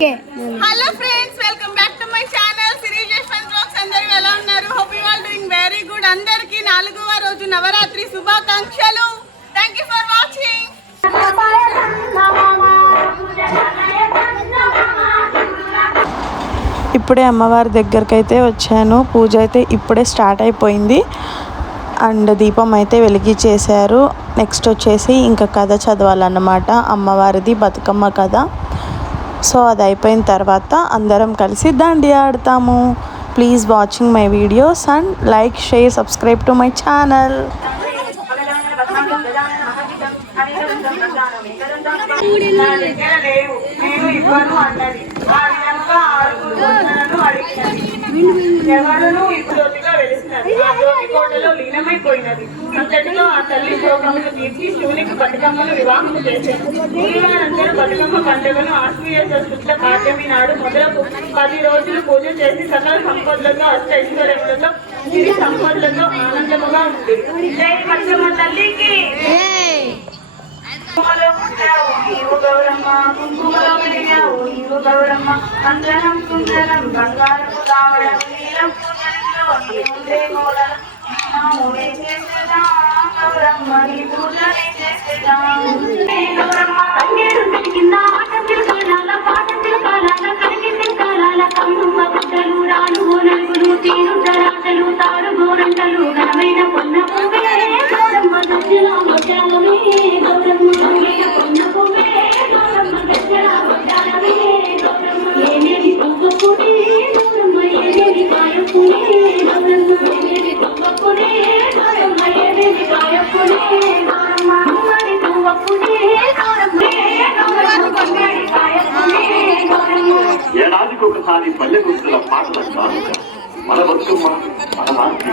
Hello friends, welcome back to my channel series fun blogs. అందరూ ఎలా ఉన్నారు? Hope you all doing very good. అందరికీ 4వ రోజు నవరాత్రి శుభాకాంక్షలు. Thank you for watching. ఇప్పుడే అమ్మవారి దగ్గరికి అయితే వచ్చాను. పూజ అయితే ఇప్పుడే స్టార్ట్ అయిపోయింది అండ్ దీపం అయితే వెలిగించేశారు. నెక్స్ట్ వచ్చేసి ఇంకా కథ చదవాలన్నమాట, అమ్మవారిది బతుకమ్మ కథ. సో అది అయిపోయిన తర్వాత అందరం కలిసి దాండియా ఆడతాము. Please watching my videos and like, share, subscribe to my channel. ఎవరును జ్యోతిగా వెలిసినది, ఆ జ్యోతి కోటలో లీనమైపోయినది. అంతటితో ఆ తల్లి శోకములు తీర్చి శివునికి బతుకమ్మను వివాహం చేశారు. ఊరివారందరూ బతుకమ్మ పండుగను ఆశ్వయుజ శుద్ధ పాఠ్యమి నాడు మొదలకు 10 రోజులు పూజ చేసి సకల సంపదలతో, అష్ట ఐశ్వర్యములతో, సిరి సంపదలతో ఆనందముగా ఉంది. జై బతుకమ్మ తల్లికి. గౌరమ్మ కుంకుమలో వెలిగావు నీవు గౌరమ్మ, అందరం సుందరం బంగారపు కావడం నీలం పూజలో నీవుండే గోడల చేసేదా గౌరమ్మ, నీ పూజనే చేసేదా గౌరమ్మ. కన్నేరు కింద ఆటం తిరగాల, పాటం తిరగాల, కలిగి తిరగాల, కమ్మ గుడ్డలు, రాలు నలుగులు, తీరు జరాటలు, తారు గోరంటలు, ఘనమైన పొన్న పువ్వే గౌరమ్మ, దక్షిణ గొడ్డలమే గౌరమ్మ, పొన్న పువ్వే గౌరమ్మ, దక్షిణ గొడ్డలమే గౌరమ్మ. ఏనేది పొంగపుడే గౌరమ్మ, ఏనేది కాయపుడే గౌరమ్మ, ఏనేది పొంగపుడే గౌరమ్మ, ఏనేది కాయపుడే గౌరమ్మ, మరి పువ్వపుడే గౌరమ్మ, గౌరమ్మ కాయపుడే గౌరమ్మ. ఏడాదికి ఒకసారి పల్లె గుర్తుల పాటల కానుక మన బతుకమ్మ మన నాటి.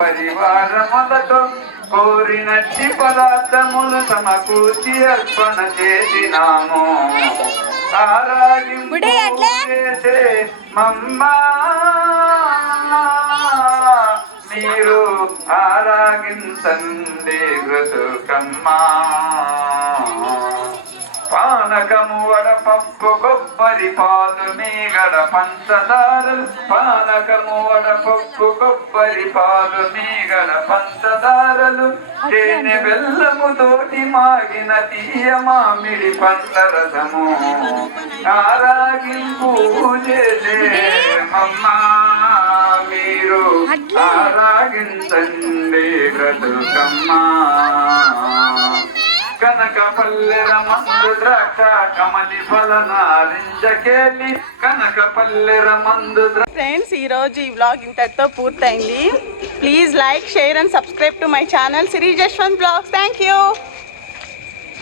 పరివారములతో కోరినట్టి పదార్థములు సమకూర్చి అర్పణ చేసినాము. ఆరాగింపు చేసే మమ్మా మీరు ఆరాగించండి బ్రతుకమ్మా. పానకము వడపప్పు కొబ్బరి పాలు మీగడ పంచదారలు, పానకము వడపప్పు కొబ్బరి పాలు మీగడ పంచదారలు, తేనె బెల్లము తోటి మాగిన తీయ మామిడి పండ్ల రసము, ఆరాగింపు చేసే మమ్మా మీరు ఆరాగించండి బ్రతుకమ్మా. కనక పల్లెర మందు ద్రాక్ష కమలి ఫల నారింజకేలి, కనక పల్లెర మందు. ఫ్రెండ్స్, ఈరోజు ఈ వ్లాగ్ ఇంతటితో పూర్తయింది. Please like, share and subscribe to my channel Siri Jashwant blogs. Thank you.